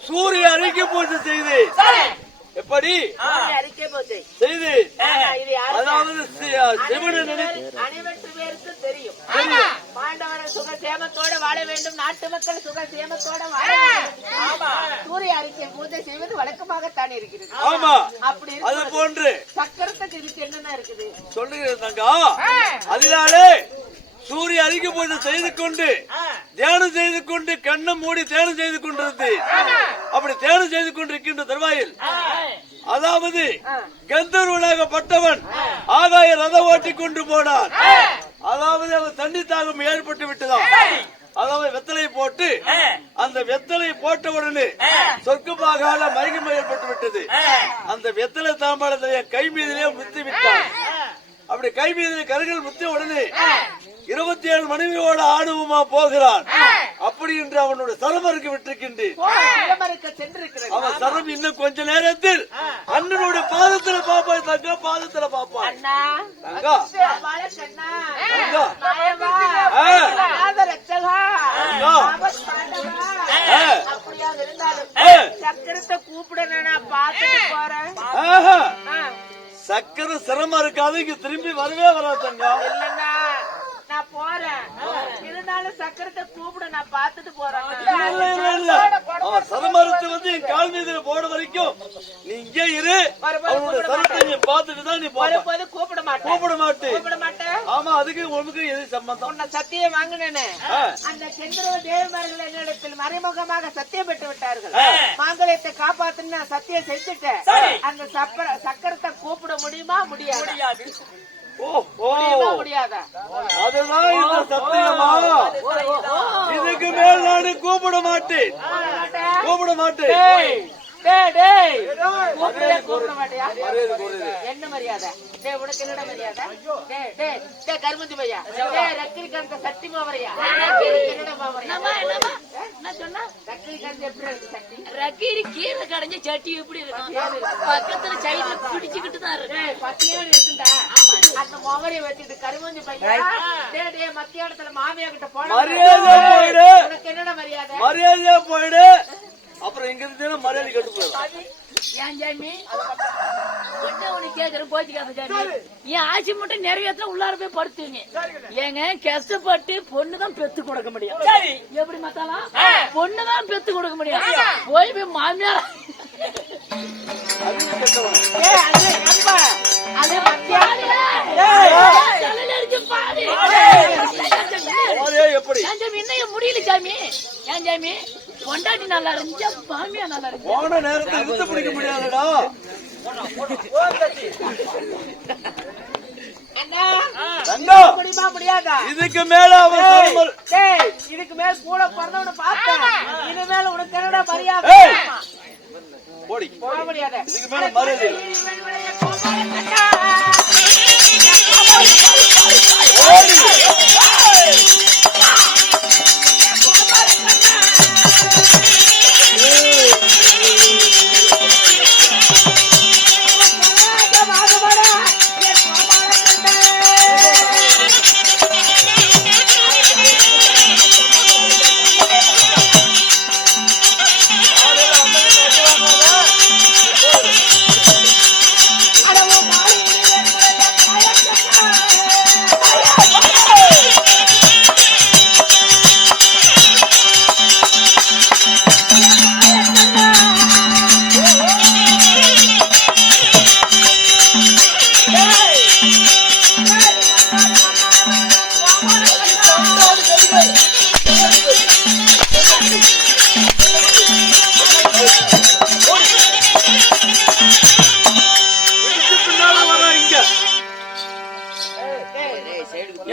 சூரிய அறிக்கை பூஜை செய்து எப்படி அறிக்கை போச்சு செய்து இது யாரு அதாவது சிவனை நினைத்து அனைவற்று பேருக்கு தெரியும் பாண்டவரை சுக சேமத்தோட வாழ வேண்டும் நாட்டு மக்கள் சுக சேமத்தோட வாழ வேண்டும். ஆமா சூரிய அறிக்கை பூஜை செய்வது வழக்கமாகத்தான் இருக்கிறது. ஆமா அப்படி அது இருக்கு போன்று சக்கரத்துக்கு இதுக்கு என்னென்ன இருக்குது சொல்லுகிறது தங்கா. அதனாலே சூரிய அறிக்கை பூஜை செய்து கொண்டு தியானம் செய்து கொண்டு கண்ணை மூடி தியானம் செய்து கொண்டிருந்து அப்படி தியானம் செய்து கொண்டிருக்கின்ற தருவாயில் அதாவது கந்தர்வனாகப்பட்டவன் ஆகாய ரதம் ஓட்டி கொண்டு போனான். அதாவது அவன் தண்ணி தாகம் ஏற்பட்டு விட்டதாம். அதாவது வெத்தலை போட்டு அந்த வெத்தலை போட்ட உடனே சொர்க்கமாக மயக்கம் ஏற்பட்டு விட்டது. அந்த வெத்தலை தாம்பாளத்தை கை மீதிலே முத்தி விட்டான். அப்படி கை மீதிலே கருகள் முத்திய உடனே 27 மனைவியோட ஆணவமா போகிறான். அப்படி என்று அவனுடைய சரமருக்கு விட்டிருக்கின்றேன். அவன் சரம் இன்னும் கொஞ்ச நேரத்தில் அண்ணனுடைய பாதத்துல பாப்பாய் தங்கா, பாதத்துல பாப்பாய் அண்ணா தங்கா கண்ணா தங்கா. ரச்சகா தங்கா. அப்படியா இருந்தாலும் ஏ. சக்கரத்தை கூப்பிட நான் பாத்துட்டு போறேன். ஆஹா. சக்கரை சிரமம் இருக்காது, இங்க திரும்பி வரவே வராது தங்கா. இல்லன்னா நான் போறேன். இருந்தாலும் சக்கரத்தை கூப்பிட நான் பாத்துட்டு போறேன். இல்ல, இல்ல, இல்ல. அவன் சரமரத்து வந்து என் கால் மீதுல போட வரைக்கும் நீ இங்கே இரு. அவனோட சரத்தை நீ பாத்துட்டு தான் நீ போற. வரும்போது கூப்பிட மாட்டேன். கூப்பிட மாட்டேன். கூப்பிட மாட்டேன். ஆமா, அதுக்கு உனக்கு எது சம்பந்தம்? உன்னை சத்தியம் வாங்கினேன்னு அந்த செந்திர தேவமார்கள் என்னிடத்தில் மறைமுகமாக சத்தியம் பெற்று விட்டார்கள். மாங்கல்யத்தை காப்பாத்துன்னு நான் சத்தியம் செஞ்சுட்டேன். அந்த சக்கரத்தை கூப்பிட முடியுமா முடியாது? முடியாதா? அதுதான் இந்த சத்தியமா. இதுக்கு மேல் நாடு கூப்பிட மாட்டேன். கூப்பிட மாட்டேன். கூப்பிட மாட்டியா? என்ன மரியாதை? உனக்கு என்னடா மரியாதை? கருமந்தி பையா, ரக்கிரிகாந்த சக்தி மாவரையா, என்னடா மாவரையா? ரக்கீரி கீரை கடைஞ்ச சட்டி எப்படி இருக்கும்? பக்கத்துல சைடுல பிடிச்சுக்கிட்டு தான் இருக்கு. பத்தியோடு இருக்குண்டா அந்த மொவரைய வச்சுட்டு கருமந்தி பையா, மத்திய இடத்துல மாமியா கிட்ட போன உனக்கு என்னடா மரியாதை? மரியாதையா போயிடு. அப்புறம் இங்க இருந்து மரியாதை கட்டு போயிடும். ஏன் ஜாமி உனக்கு கேக்குற போச்சுக்காத ஜாமி, என் ஆட்சி மட்டும் நிறைவேற்ற உள்ளார போய் படுத்துவீங்க. ஏங்க கஷ்டப்பட்டு பொண்ணுதான் பெத்து கொடுக்க முடியும். எப்படி மத்தாலாம் பொண்ணுதான் பெத்து கொடுக்க முடியும். போய் போய் மாமியார் அது கெட்டவன். அது மத்திய அடிச்சு பாரு. பாரு எப்படி ஏன் சாமி இன்னும் முடியல சாமி? ஏன் சாமி பொண்டாட்டி நல்லா இருந்துச்சா மாமியா நல்லா இருந்துச்சு? போன நேரத்தை இழுத்து பிடிக்க முடியாதுடா. அண்ணா தங்கா, முடியுமா முடியாதா? இதுக்கு மேல அவன் சொல்லாமல் டேய், இதுக்கு மேல கூட பிறந்தவனை பார்த்தேன். இனிமேல் உனக்கு என்னடா மரியாதை? ஏய், போடி. போக முடியாது. இதுக்கு மேல மரியாதை இல்லை. ஓடி.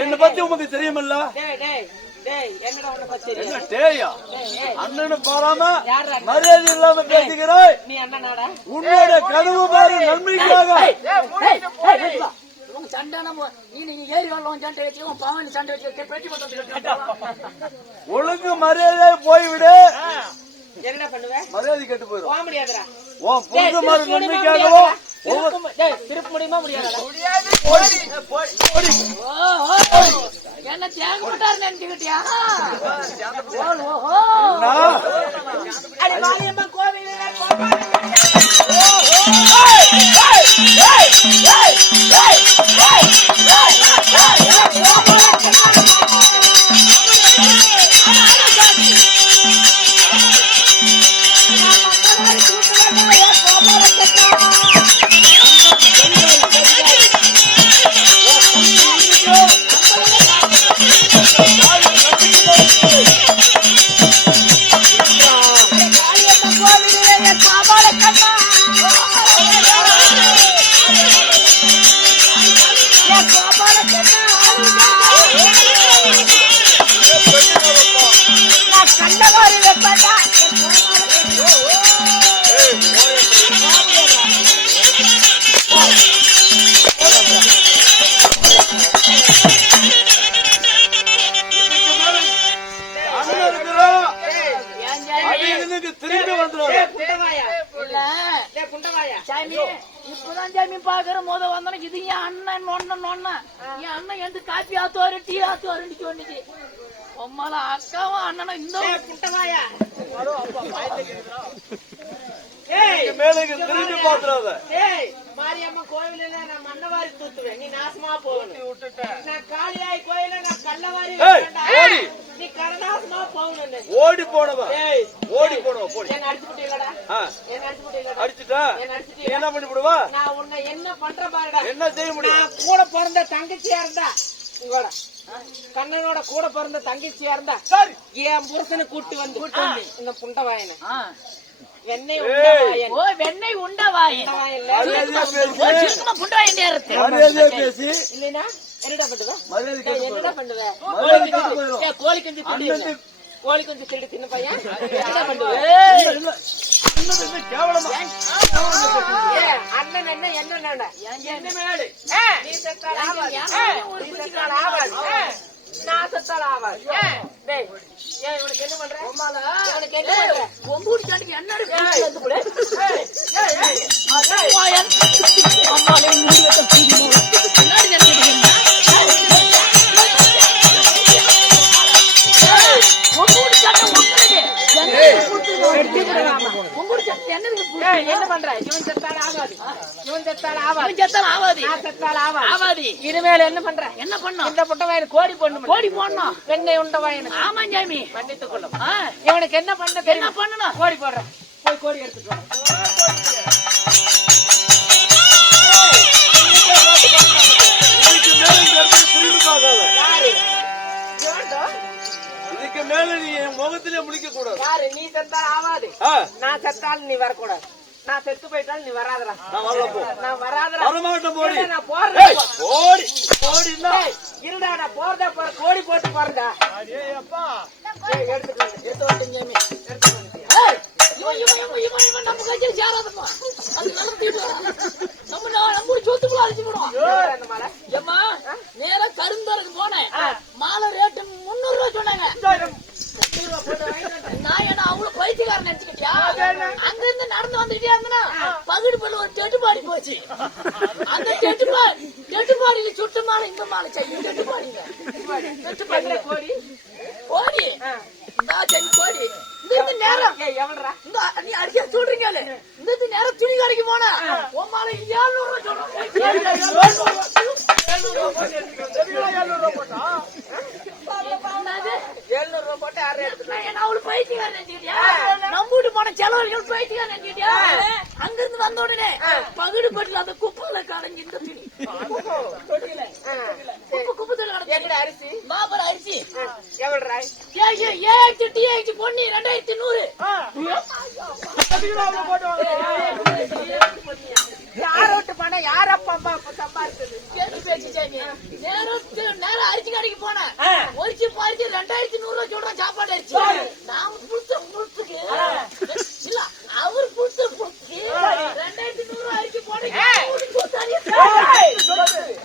என்னை பத்தி உமக்கு தெரியுமில்ல? டேய், டேய், டேய், என்னடா உன்னை பத்தி தெரியும்? என்ன டேயா? டேய், ஏய், அண்ணனு பாராம யார்ரா? மரியாதை இல்லாம பேசுகிறாய். நீ அண்ணனாடா? உன்னோட கனவு பாரு நன்மைக்காக. உங்க சண்டை நம்ம நீங்க ஏறி வரலாம் சண்டை வச்சு உன் பாவன் சண்டை வச்சு பேட்டி பார்த்து ஒழுங்கு மரியாதை போய்விடு. என்னடா பண்ணுவ? மரியாதை கெட்டு போயிடும். போக முடியாதுடா. உன் புரிஞ்ச மாதிரி நன்மைக்காகவோ திருப்ப முடியுமா முடியாதா? என்ன தேங்க மாட்டாரு நினைச்சுக்கிட்டியா? அடி மாரியம்மா கோவிலே திரும்பி வந்துடும். சாமி இப்பதான் சாமி பாக்குற முத வந்தோம். இது என் அண்ணன் நொண்ண என் அண்ணன் எந்த காப்பி ஆத்துவாரு டீ ஆத்துவாருன்னு சொன்னிச்சு. உம்மால அக்காவும் அண்ணனும் இந்த திரும்பி பாத்துறாத. மாரியம்மா கோயில நான் மண்ணவாரி தூத்துவேன். நீ நாசமா போகணும். நான் காளியாய் கோயில நான் கள்ளவாரி நீ கரநாசமா போகணும். ஓடி போனவன் ஓடி போனவன் போடி. என்ன அடிச்சு போட்டீங்களா? என்ன அடிச்சு போட்டீங்களா? அடிச்சுட்டா நீ என்ன பண்ணி விடுவா? நான் உன்னை என்ன பண்ற பாருடா. என்ன செய்ய முடியும்? நான் கூட பிறந்த தங்கச்சியா இருந்தா உங்களோட கண்ணனோட கூட பிறந்த தங்கச்சியா இருந்தா என் புருஷனை கூட்டு வந்து இந்த புண்டவாயனை வெண்ணெய் உண்டவாயன். ஓ வெண்ணெய் உண்டவாயன் பேசி இல்லைன்னா என்னடா பண்ணுவ? மரியாதை என்னடா பண்ணுவ? மரியாதை கோழி குஞ்சு திருடி கோழி குஞ்சு திருடி தின்ன பையன் என்னடா பண்ணுவ? அண்ணன் என்ன என்ன என்ன மேடு நீ செத்தால் ஆவாது. நீ செத்தால் ஆவாது. நான் செத்தால் ஆவாது. டேய் ஏன் இவனுக்கு என்ன பண்ற? இவனுக்கு என்ன பண்ற? பொம்பூடி சாண்டிக்கு என்ன இருக்கு? என்ன பண்ற? இவன் செத்தால் ஆவாது. இவன் செத்தால் ஆவாது. நான் செத்தால் ஆவாது. இனிமேல் என்ன பண்ற? என்ன பண்ணோம்? இந்த புட்டவாயன் கோடி போடணும். கோடி போடணும். வெண்ணெய் உண்டவாயன். ஆமா ஜாமி மன்னித்துக் கொள்ளும். இவனுக்கு என்ன பண்ண என்ன தெரியும்? பண்ணணும்? கோடி போடுற. போய் கோடி எடுத்துட்டு வா. திரும்பி இதுக்கு மேல நீ என் முகத்திலே முழிக்க கூடாது. யாரு நீ செத்தால் ஆவாது, ஆ, நான் செத்தாலும் நீ வரக்கூடாது. நான் செத்து போயிட்டாலும் நீ வராதடா. நான் வரல போ. நான் வராதடா. வரமாட்டேன் போடி. இல்ல, நான் போறேன். ஏய், ஓடி ஓடினா இருடா, நான் போறதா போற கோடி போட்டு போறதா. எடுத்துட்டு வந்துட்டீங்க. இவன் நம்ம கட்சியில் சேராதம்மா. அது நடத்திட்டு நம்ம சொத்துக்குள்ள அடிச்சு போடுவோம். அந்த மாலை ஏம்மா நேரா கருந்தருக்கு போனேன். மாலை ரேட்டு 300 ரூபாய் சொன்னாங்க. நான் என்ன அவ்வளவு பைத்தியக்காரன் நினைச்சுக்கிட்டியா? அங்க இருந்து நடந்து வந்துட்டே இருந்தனா பகுடு பல்ல ஒரு தெட்டுப்பாடி போச்சு. அந்த தெட்டுப்பாடியில சுட்டு மாலை இந்த மாலை செய்யும். தெட்டுப்பாடியில கோடி கோடி கோடி இந்த நேரம் எவன்டா இந்த நீ அடிக்க சொல்றீங்க. இந்த நேரம் துணி கடைக்கு போனா உன் மாலை 700 ரூபாய் சொல்றேன். 700 ரூபாய் போட்டா 700 ரூபாய் போட்டு யாரும் எடுத்துக்கலாம். அவளு பைத்தியக்காரன் நினைச்சுக்கிட்டியா? நம்ம வீட்டு போன செலவழிகள் பைத்தியக்காரன் நினைச்சுக்கிட்டியா? அங்க இருந்து வந்த உடனே பகுடு பட்டில அந்த குப்பையில கடைஞ்சி இந்த துணி குப்பத்துல எங்கட அரிசி பாபர் அரிசி எவன்டா டிஎக்ஸ் பொன்னி 2100. யாரோட்டு பண்ண யார் அப்பா அம்மா சம்பாதிச்சது கேட்டு பேசிச்சாங்க. நேரம் அரிசி கடைக்கு போனேன். ஒரிச்சு பாரிச்சு 2100 ரூபாய் சொல்றேன் சாப்பாடு அரிசி. நாம புடுத்துக்கு இல்ல அவர் புடுத்துக்கு 2100 ரூபாய் அரிசி போனீங்க.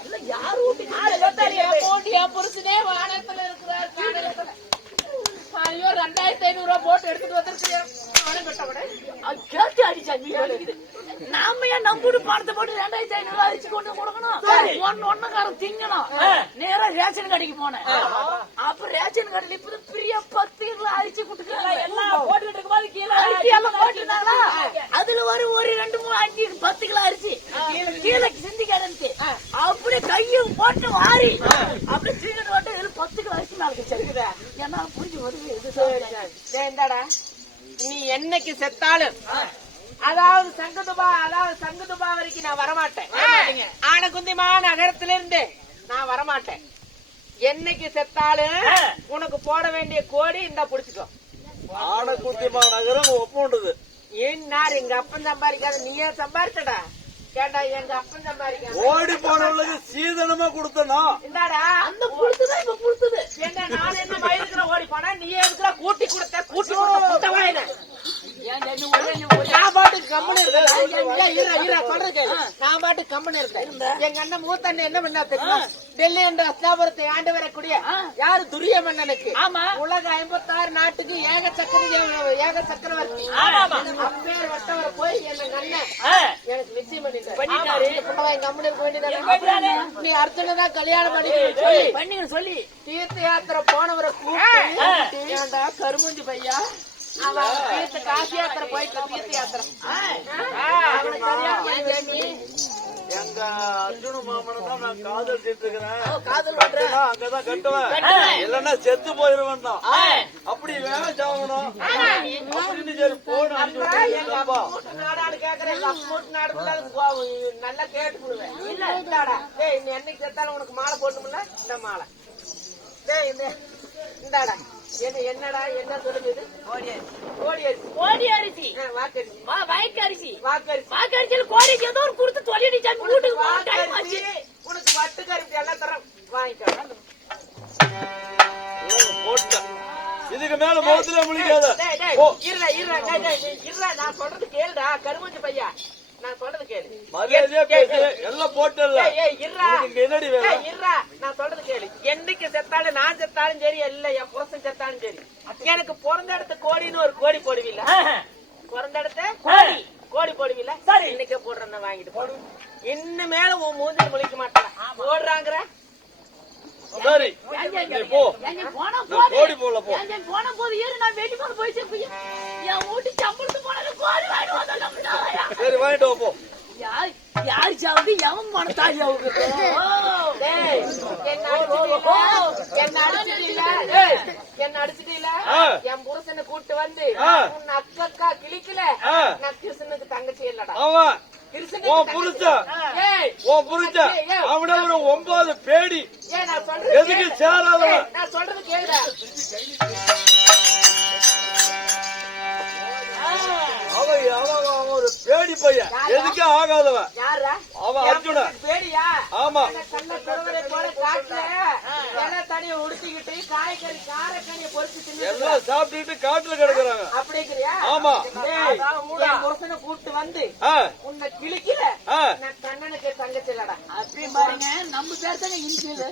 இல்ல யாரு போண்டியா புருஷனே வானத்துல இருக்கிறார். ஐயோ 2500 ரூபாய் போட்டு எடுத்துட்டு வந்திருக்கிறேன். கேட்டு அடிச்சாங்க. நாம ஏன் நம்பூடு பணத்தை போட்டு 2500 ரூபாய் அரிசி கொண்டு கொடுக்கணும்? ஒன்னக்காரம் திங்கணும். நேரா ரேஷன் கடைக்கு போனேன். அப்ப ரேஷன் கடையில இப்ப பிரியா 10 கிலோ அரிசி கொடுத்துருக்காங்க. எல்லாம் போட்டுக்கிட்டு இருக்கும்போது கீழே அரிசி எல்லாம் போட்டுருந்தாங்களா? அதுல ஒரு 2 3 5 10 கிலோ அரிசி கீழே சிந்தி கிடந்துச்சு. அப்படியே கையும் போட்டு வாரி அப்படியே சீக்கிரம் போட்டு 10 கிலோ அரிசி நாளைக்கு சரிக்குதா? ஏன்னா புரிஞ்சு வருது. இந்தாடா நீ என்னைக்கு செத்தாலும் அதாவது சங்குதுபா வரைக்கும் நான் வரமாட்டேன். ஆனகுந்திமா நகரத்துல இருந்து நான் வரமாட்டேன். என்னைக்கு செத்தாலும் உனக்கு போட வேண்டிய கோடி இந்த புடிச்சுக்கோ. ஆனகுந்திமா நகரம் ஒப்புண்டது. ஏன்னாரு எங்க அப்பன் சம்பாதிக்காத நீயே சம்பாதிச்சடா. கேட்டா எங்க அப்பன் சம்பாதிக்காத ஓடி போனவங்களுக்கு சீதனமா கொடுத்தனா இந்தாடா அந்த புடுத்துதான் இப்ப புடுத்துது. என்ன நான் என்ன மயிலுக்குற ஓடி போனா நீயே இருக்கிற கூட்டி கொடுத்த வாயின நான் பாட்டுக்கு கம்மனு இருக்கேன். நான் பாட்டுக்கு கம்மனு இருக்கேன். எங்க அண்ணன் மூத்த அண்ணன் என்ன பண்ணா தெரியுமா? டெல்லி என்ற அஸ்தாபுரத்தை ஆண்டு வரக்கூடிய யாரு துரிய மன்னனுக்கு உலக 56 நாட்டுக்கு ஏக சக்கரவர்த்தி அப்பேர் வட்டவரை போய் எங்க அண்ணன் எனக்கு நிச்சயம் பண்ணிட்டாரு. எங்க அம்மனுக்கு வேண்டியதானே நீ அர்ஜுன தான் கல்யாணம் பண்ணி சொல்லி தீர்த்த யாத்திரை போனவரை கூப்பிட்டு ஏண்டா கருமுஞ்சி பையா அவன் தீர்த்த காசி யாத்திரை போயிட்டு தீர்த்த யாத்திரை எங்க அர்ஜுன மாமனை தான் நான் காதல் இருக்கிறேன். காதல் அங்கதான் கட்டுவேன். இல்லன்னா செத்து போயிருவேன் தான். அப்படி வேலை சாகணும் அப்படின்னு சரி போன நாடாடு கேக்குறேன். நாடு நல்லா கேட்டு போடுவேன். இல்ல இந்தாடா டேய் நீ என்னைக்கு செத்தாலும் உனக்கு மாலை போடணும்ல இந்த மாலை டேய் இந்தாடா என்னடா என்ன சொல்லுது இது? கோடி அரிசி வாக்கரிசி வாக்கரிசியில கோடிக்கு ஏதோ ஒரு கொடுத்து தொழில் வீட்டுக்கு வாக்கரிசி உனக்கு வட்டுக்கரிசி எல்லாம் தரம் வாங்கிக்கலாம். இதுக்கு மேல முகத்துல முடிக்காத. இருடா நான் சொல்றது கேளுடா கருமஞ்சி பையா. நான் சொல்றது கேளு. மரியாதையா பேசு. எல்லாம் போட்டல. என்னடி வேலை? நான் சொல்றது கேளு. என்னைக்கு செத்தாலும் நான் செத்தாலும் சரி இல்ல என் புருஷன் செத்தாலும் சரி எனக்கு பிறந்த இடத்த கோடின்னு ஒரு கோடி போடுவீல்ல? பிறந்த இடத்த கோடி போடுவீல்ல? சரி இன்னைக்கே போடுறேன் வாங்கிட்டு போடு. இன்னும் மேல உன் மூஞ்சில் முழிக்க மாட்டேன் போடுறாங்கிற. சரி போ. கோடி போல போ. போன போது ஏறு நான் வெட்டி போன போயிட்டு என் வீட்டு சம்பளத்து போனது கோடி வாங்கிட்டு சரி வாங்கிட்டு போ. யாரு சாவுது எவன் போன தாலி அவங்க என்ன அடிச்சுட்டீல என் புருஷனை கூட்டு வந்து உன் அக்கா கிளிக்கல நான் கிருஷ்ணனுக்கு தங்கச்சி இல்லடா. புரிச்சா அவன ஒரு 9 பேடி நான் எதுக்கு சேராத. நான் சொல்றது கேளுடா பையன் எதுக்கு ஆகாதவன் யாரா அவன் அர்ஜுனன். பேடியா ஆமா கண்ண குறவரை போல காட்டுல எல்லா தனியை உடுத்திக்கிட்டு காய்கறி காரக்கனியை பொறுத்து தின்னு எல்லாம் சாப்பிட்டுட்டு காட்டுல கிடக்குறாங்க. அப்படிங்கிறியா? ஆமா. டேய், என் புருஷனை கூட்டு வந்து ஆ, உன்னை கிழிக்கல ஆ. நான் கண்ணனுக்கு தங்கச்சி இல்லடா. அப்படி பாருங்க நம்ம பேர் தானே இன்சியல்